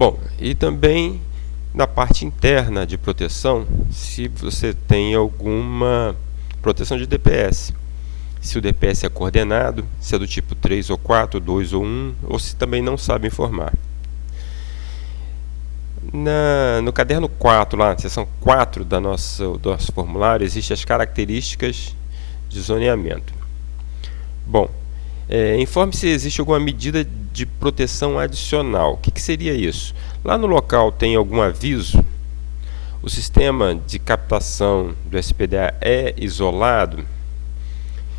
Bom, e também na parte interna de proteção, se você tem alguma proteção de DPS. Se o DPS é coordenado, se é do tipo 3 ou 4, 2 ou 1, ou se também não sabe informar. No caderno 4, lá, na seção 4 do nosso formulário, existem as características de zoneamento. Bom, informe se existe alguma medida de proteção adicional. O que seria isso? Lá no local tem algum aviso? O sistema de captação do SPDA é isolado?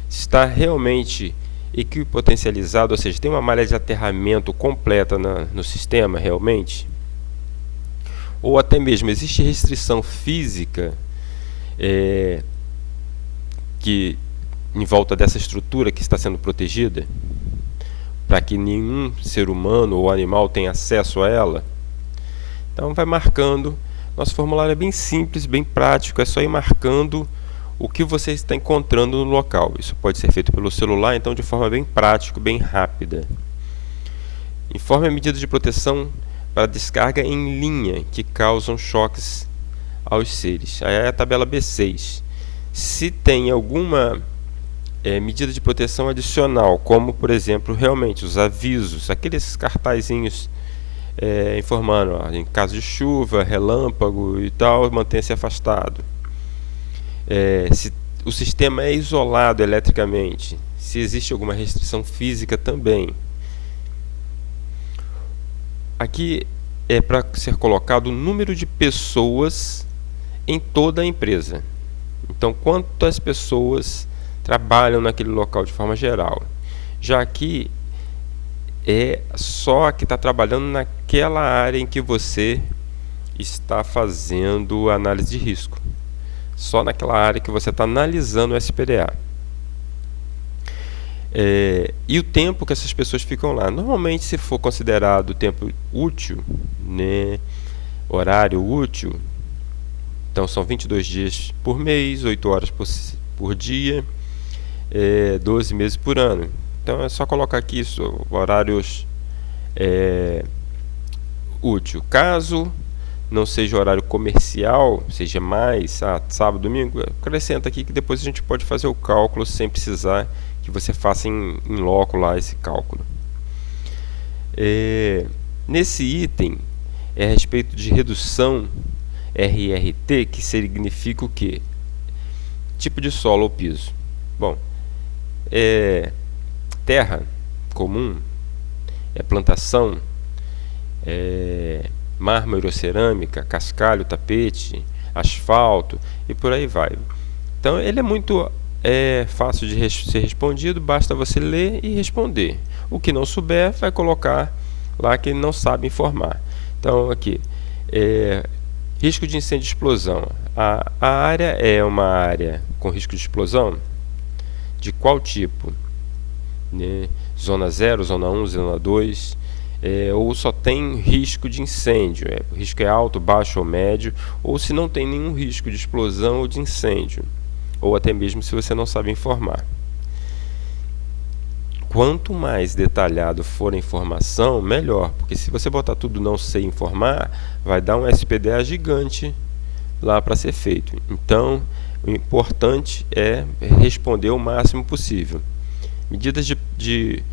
Está realmente equipotencializado, ou seja, tem uma malha de aterramento completa no sistema realmente? Ou até mesmo existe restrição física que em volta dessa estrutura que está sendo protegida, para que nenhum ser humano ou animal tenha acesso a ela? Então vai marcando. Nosso formulário é bem simples, bem prático, é só ir marcando o que você está encontrando no local. Isso pode ser feito pelo celular, então de forma bem prática, bem rápida. Informe a medida de proteção para descarga em linha que causam choques aos seres. Aí é a tabela B6. Se tem alguma medida de proteção adicional, como por exemplo, realmente os avisos, aqueles cartazinhos informando, em caso de chuva, relâmpago e tal, mantenha-se afastado. Se o sistema é isolado eletricamente, se existe alguma restrição física também. Aqui é para ser colocado o número de pessoas em toda a empresa. Então, quantas pessoas trabalham naquele local de forma geral. Já aqui é só a que está trabalhando naquela área em que você está fazendo análise de risco. Só naquela área que você está analisando o SPDA. E o tempo que essas pessoas ficam lá. Normalmente, se for considerado tempo útil, né, horário útil, então são 22 dias por mês, 8 horas por dia, 12 meses por ano. Então é só colocar aqui isso, horários útil. Caso não seja horário comercial, seja mais sábado, domingo, acrescenta aqui que depois a gente pode fazer o cálculo sem precisar que você faça em loco lá esse cálculo. Nesse item é a respeito de redução RRT, que significa o quê? Tipo de solo ou piso. Bom, terra comum, plantação, mármore ou cerâmica, cascalho, tapete, asfalto e por aí vai. Então ele é muito fácil de ser respondido, basta você ler e responder. O que não souber, vai colocar lá que ele não sabe informar. Então aqui, risco de incêndio e explosão. A área é uma área com risco de explosão? De qual tipo? Né? Zona 0, Zona 1, Zona 2, ou só tem risco de incêndio, o risco é alto, baixo ou médio, ou se não tem nenhum risco de explosão ou de incêndio, ou até mesmo se você não sabe informar. Quanto mais detalhado for a informação, melhor, porque se você botar tudo não sei informar, vai dar um SPDA gigante lá para ser feito. Então, o importante é responder o máximo possível. Medidas de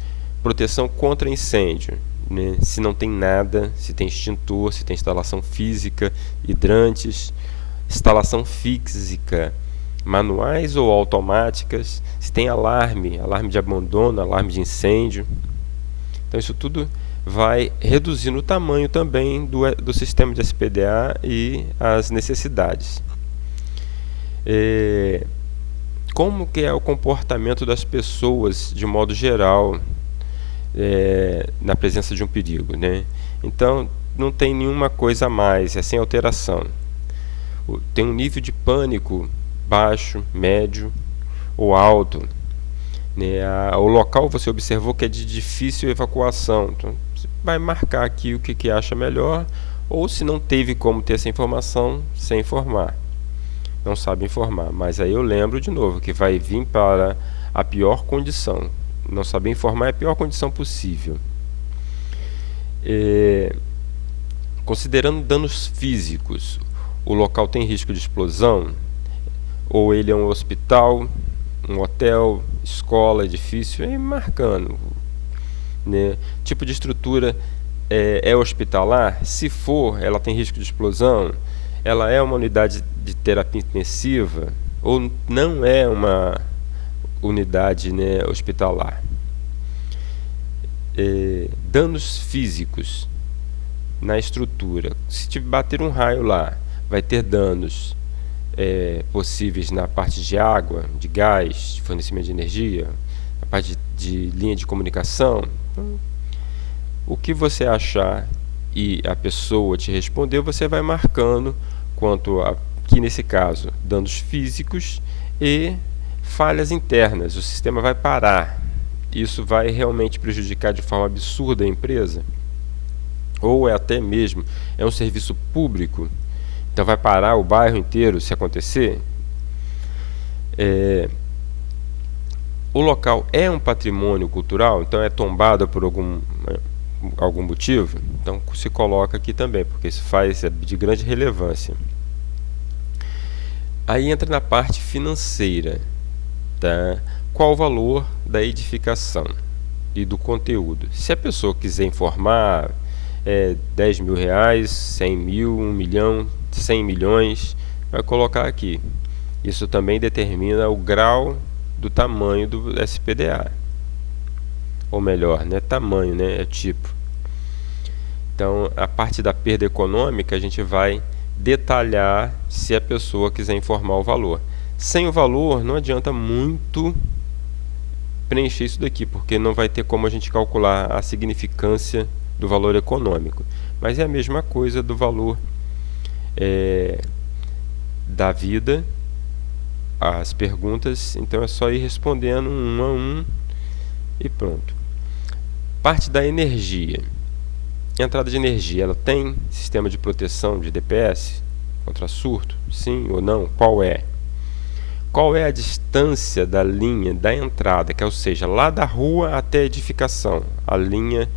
proteção contra incêndio, né? Se não tem nada, se tem extintor, se tem instalação física, hidrantes, instalação física, manuais ou automáticas, se tem alarme de abandono, alarme de incêndio. Então isso tudo vai reduzindo o tamanho também do sistema de SPDA e as necessidades. Como que é o comportamento das pessoas de modo geral na presença de um perigo, né? Então não tem nenhuma coisa a mais, é sem alteração. Tem um nível de pânico baixo, médio ou alto, né? O local você observou que é de difícil evacuação, então você vai marcar aqui o que acha melhor, ou se não teve como ter essa informação, sem informar. Não sabe informar, mas aí eu lembro de novo que vai vir para a pior condição. Não saber informar é a pior condição possível. Considerando danos físicos, o local tem risco de explosão? Ou ele é um hospital, um hotel, escola, edifício? E marcando, né? Tipo de estrutura é hospitalar? Se for, ela tem risco de explosão? Ela é uma unidade de terapia intensiva? Ou não é uma unidade, né, hospitalar? Danos físicos na estrutura. Se te bater um raio lá, vai ter danos possíveis na parte de água, de gás, de fornecimento de energia, na parte de linha de comunicação. Então, o que você achar e a pessoa te respondeu, você vai marcando quanto a, que nesse caso, danos físicos e falhas internas. O sistema vai parar. Isso vai realmente prejudicar de forma absurda a empresa? Ou até mesmo é um serviço público, então vai parar o bairro inteiro se acontecer? O local é um patrimônio cultural, então é tombado por algum motivo? Então se coloca aqui também, porque isso é de grande relevância. Aí entra na parte financeira, tá? Qual o valor da edificação e do conteúdo? Se a pessoa quiser informar 10 mil reais, 100 mil, 1 milhão, 100 milhões, vai colocar aqui. Isso também determina o grau do tamanho do SPDA. Ou melhor, não é tamanho, né? É tipo. Então, a parte da perda econômica, a gente vai detalhar se a pessoa quiser informar o valor. Sem o valor, não adianta muito preencher isso daqui, porque não vai ter como a gente calcular a significância do valor econômico. Mas é a mesma coisa do valor da vida, as perguntas, então é só ir respondendo um a um e pronto. Parte da energia. Entrada de energia, ela tem sistema de proteção de DPS contra surto? Sim ou não? Qual é? Qual é a distância da linha da entrada, que é, ou seja, lá da rua até a edificação, a linha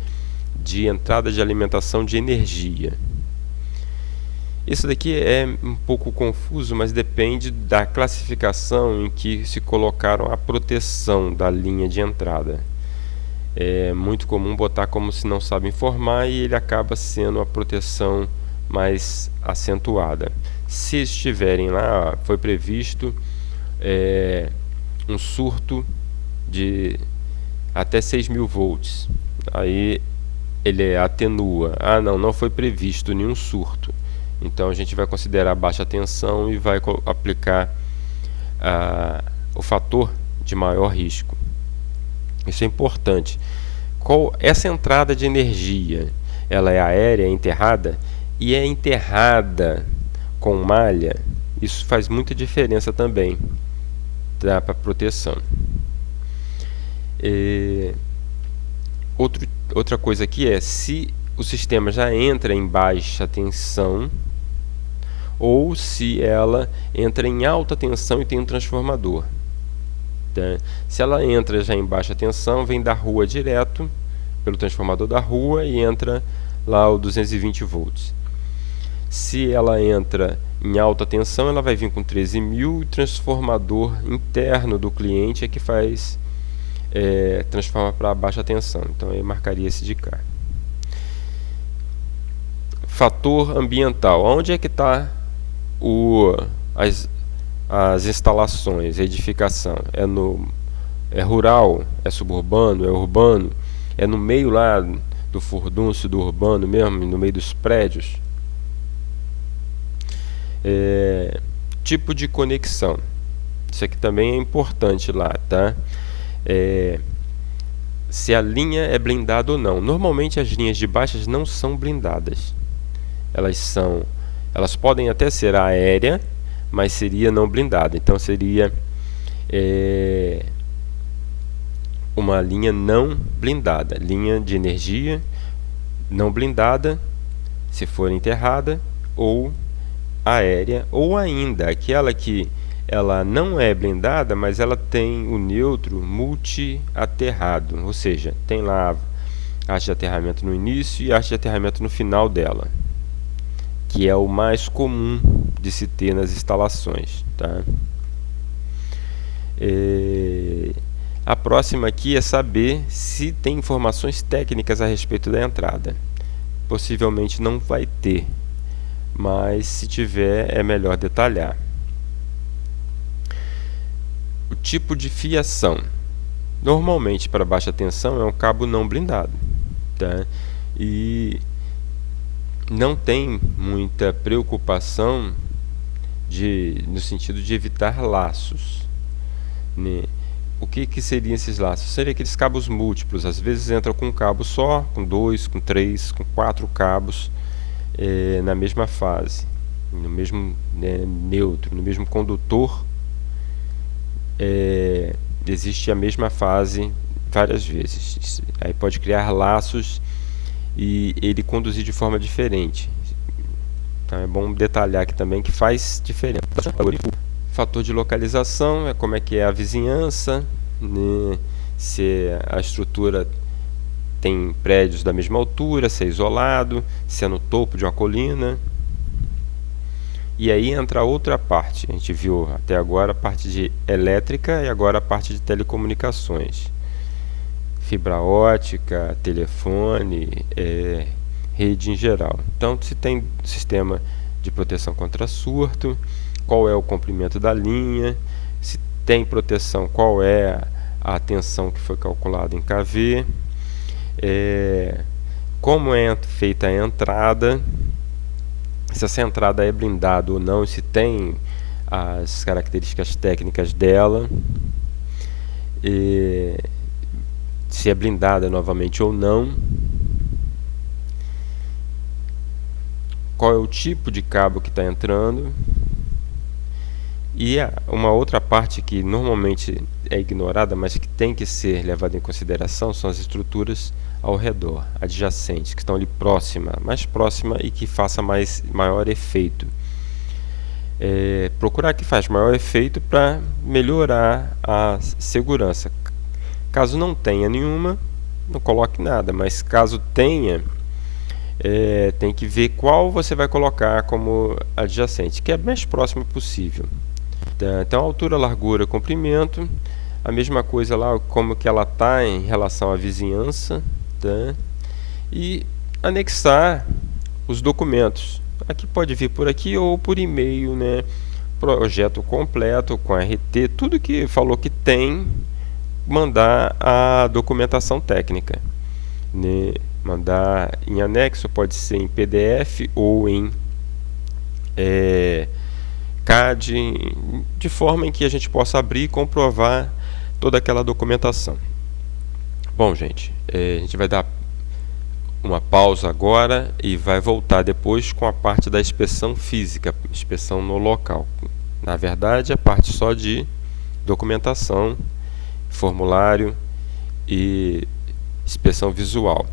de entrada de alimentação de energia? Isso daqui é um pouco confuso, mas depende da classificação em que se colocaram a proteção da linha de entrada. É muito comum botar como se não sabe informar e ele acaba sendo a proteção mais acentuada. Se estiverem lá, foi previsto um surto de até 6.000 volts. Aí ele atenua. Não foi previsto nenhum surto. Então a gente vai considerar baixa tensão e vai aplicar o fator de maior risco. Isso é importante. Essa entrada de energia, ela é aérea, é enterrada? E é enterrada com malha? Isso faz muita diferença também para proteção. Outra coisa aqui é se o sistema já entra em baixa tensão ou se ela entra em alta tensão e tem um transformador. Tá? Se ela entra já em baixa tensão, vem da rua direto pelo transformador da rua e entra lá o 220 volts. Se ela entra em alta tensão, ela vai vir com 13.000 e o transformador interno do cliente é que faz transforma para baixa tensão. Então eu marcaria esse de cá. Fator ambiental. Onde é que está as instalações, a edificação? É rural? É suburbano? É urbano? É no meio lá do furdúncio do urbano mesmo, no meio dos prédios? Tipo de conexão. Isso aqui também é importante lá, tá? Se a linha é blindada ou não. Normalmente as linhas de baixas não são blindadas. Elas podem até ser aérea, mas seria não blindada. Então seria uma linha não blindada, linha de energia não blindada, se for enterrada, ou aérea, ou ainda aquela que ela não é blindada, mas ela tem o neutro multi-aterrado, ou seja, tem lá a haste de aterramento no início e a haste de aterramento no final dela. que é o mais comum de se ter nas instalações, tá? A próxima aqui é saber se tem informações técnicas a respeito da entrada. Possivelmente não vai ter, mas se tiver é melhor detalhar. O tipo de fiação. Normalmente para baixa tensão é um cabo não blindado, tá? E não tem muita preocupação no sentido de evitar laços, né? O que seriam esses laços? Seriam aqueles cabos múltiplos. Às vezes entra com um cabo só, com 2, com 3, com 4 cabos na mesma fase, no mesmo neutro, no mesmo condutor. Existe a mesma fase várias vezes. Aí pode criar laços e ele conduzir de forma diferente. Então é bom detalhar aqui também que faz diferença. Fator de localização é como é que é a vizinhança, né? Se a estrutura tem prédios da mesma altura, se é isolado, se é no topo de uma colina. E aí entra outra parte. A gente viu até agora a parte de elétrica e agora a parte de telecomunicações. Fibra ótica, telefone, rede em geral. Então, se tem sistema de proteção contra surto, qual é o comprimento da linha, se tem proteção, qual é a tensão que foi calculada em kV, como é feita a entrada, se essa entrada é blindada ou não, se tem as características técnicas dela, se é blindada novamente ou não, qual é o tipo de cabo que está entrando. E uma outra parte que normalmente é ignorada, mas que tem que ser levada em consideração, são as estruturas ao redor, adjacentes, que estão ali mais próxima e que faça maior efeito. Procurar que faz maior efeito para melhorar a segurança. Caso não tenha nenhuma, não coloque nada, mas caso tenha, tem que ver qual você vai colocar como adjacente, que é mais próximo possível. Então, altura, largura, comprimento, a mesma coisa lá, como que ela está em relação à vizinhança, tá? E anexar os documentos. Aqui pode vir por aqui ou por e-mail, né? Projeto completo com RT, tudo que falou que tem, mandar a documentação técnica, né? Mandar em anexo, pode ser em PDF ou em CAD, de forma em que a gente possa abrir e comprovar toda aquela documentação. Bom, gente, a gente vai dar uma pausa agora e vai voltar depois com a parte da inspeção física, inspeção no local. Na verdade, a parte só de documentação, formulário e inspeção visual.